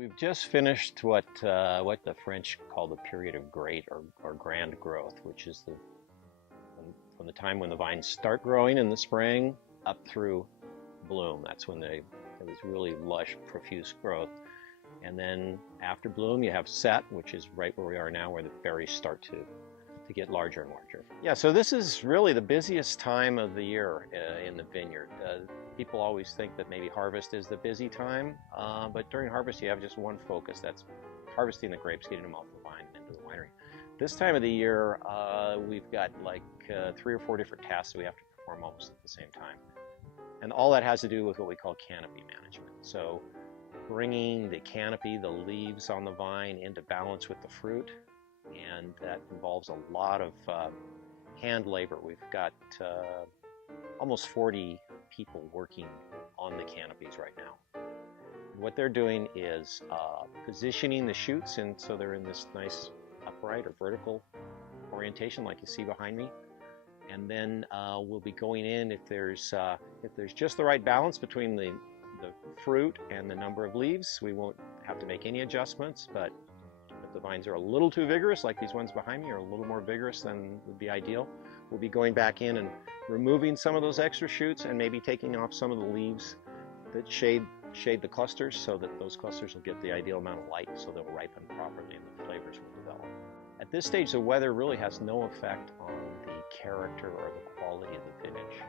We've just finished what the French call the period of great or grand growth, which is from the time when the vines start growing in the spring up through bloom. That's when it was really lush, profuse growth. And then after bloom, you have set, which is right where we are now, where the berries start to get larger and larger. Yeah, so this is really the busiest time of the year in the vineyard. People always think that maybe harvest is the busy time, but during harvest you have just one focus. That's harvesting the grapes, getting them off the vine and into the winery. This time of the year, we've got like 3 or 4 different tasks that we have to perform almost at the same time. And all that has to do with what we call canopy management. So bringing the canopy, the leaves on the vine, into balance with the fruit. And that involves a lot of hand labor. We've got almost 40 people working on the canopies right now. And what they're doing is positioning the shoots, and so they're in this nice upright or vertical orientation like you see behind me. And then we'll be going in if there's just the right balance between the fruit and the number of leaves. We won't have to make any adjustments, but if the vines are a little too vigorous, like these ones behind me, or a little more vigorous than would be ideal, we'll be going back in and removing some of those extra shoots and maybe taking off some of the leaves that shade the clusters, so that those clusters will get the ideal amount of light, so they'll ripen properly and the flavors will develop. At this stage, the weather really has no effect on the character or the quality of the vintage.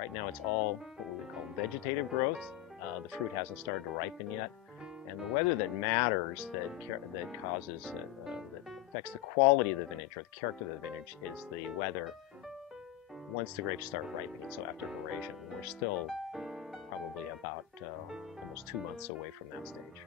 Right now it's all what we would call vegetative growth. The fruit hasn't started to ripen yet. And the weather that matters, that affects the quality of the vintage or the character of the vintage, is the weather once the grapes start ripening, so after veraison. We're still probably about almost 2 months away from that stage.